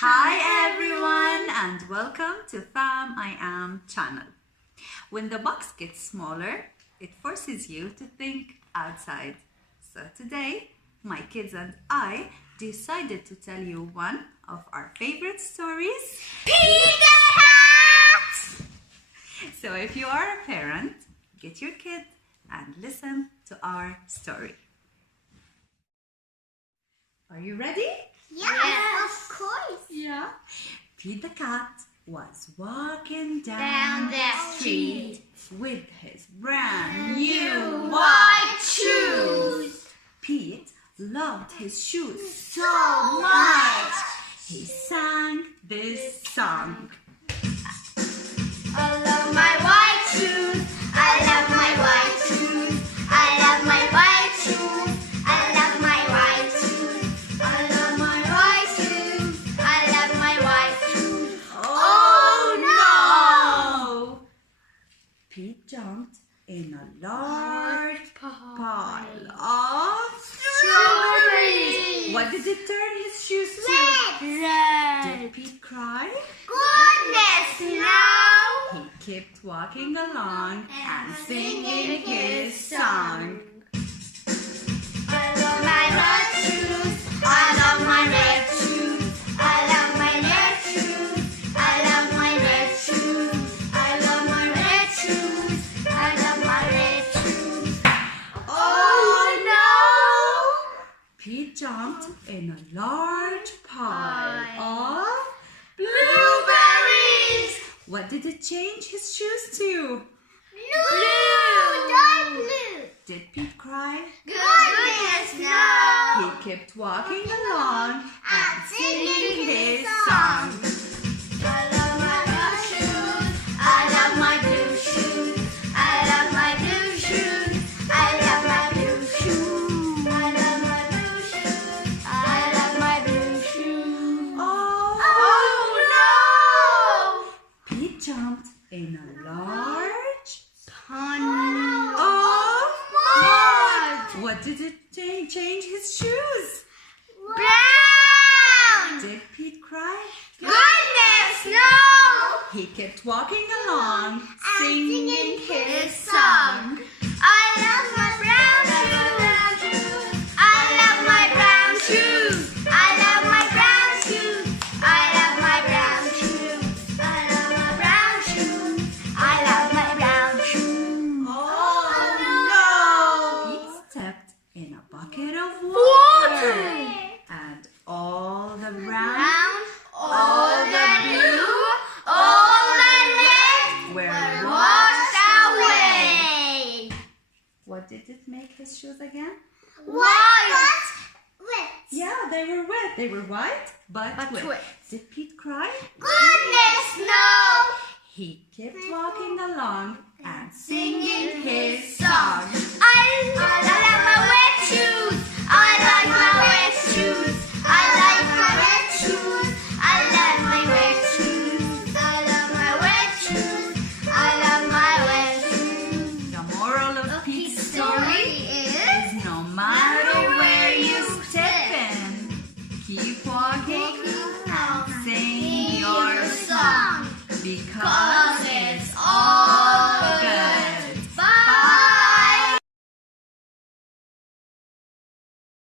Hi everyone and welcome to Fam I Am channel. When the box gets smaller, it forces you to think outside. So today, my kids and I decided to tell you one of our favorite stories, Pete the Cat! So if you are a parent, get your kid and listen to our story. Are you ready? Yes, of course. Yeah. Pete the cat was walking Down the street with his brand new white shoes. Pete loved his shoes So much. He sang this song. I love my white shoes. I love my white shoes. I love my white shoes. I love my white shoes. I love my white shoes. I love my white shoes. Oh no! Pete jumped in a large pile of strawberries. What did it turn his shoes to? Red. Did Pete cry? Goodness, no. He kept walking along and singing his song. I love my red shoes. I love my red shoes. I love my red shoes. I love my red shoes. I love my red shoes. I love my red shoes. Oh no! Pete jumped in a large pile of Blueberries. What did it change his shoes to? Blue. Dark blue. Did Pete cry? Goodness, no. He kept walking along and singing his his song. I love my blue shoes. I love my blue shoes. I love my blue shoes. I love my blue shoes. I love my blue shoes. I love my blue shoes. Oh, Oh Pete jumped in a large no! of Mud. What did it change his shoes? Brown. Did Pete cry? Goodness, no! He kept walking along, Singing his song. I love my brown shoes. I love my brown shoes. I love my brown shoes. I love my brown shoes. I love my brown shoes. I love my brown shoes. Oh no! Pete stepped in a bucket of water. And all the brown, all the blue, all the red were washed away. What did it make his shoes again? White. Yeah, they were wet. They were white, but wet. wet. Did Pete cry? Goodness, no! He kept walking along and Singing his song. song. I love my wet shoes. I like my wet shoes.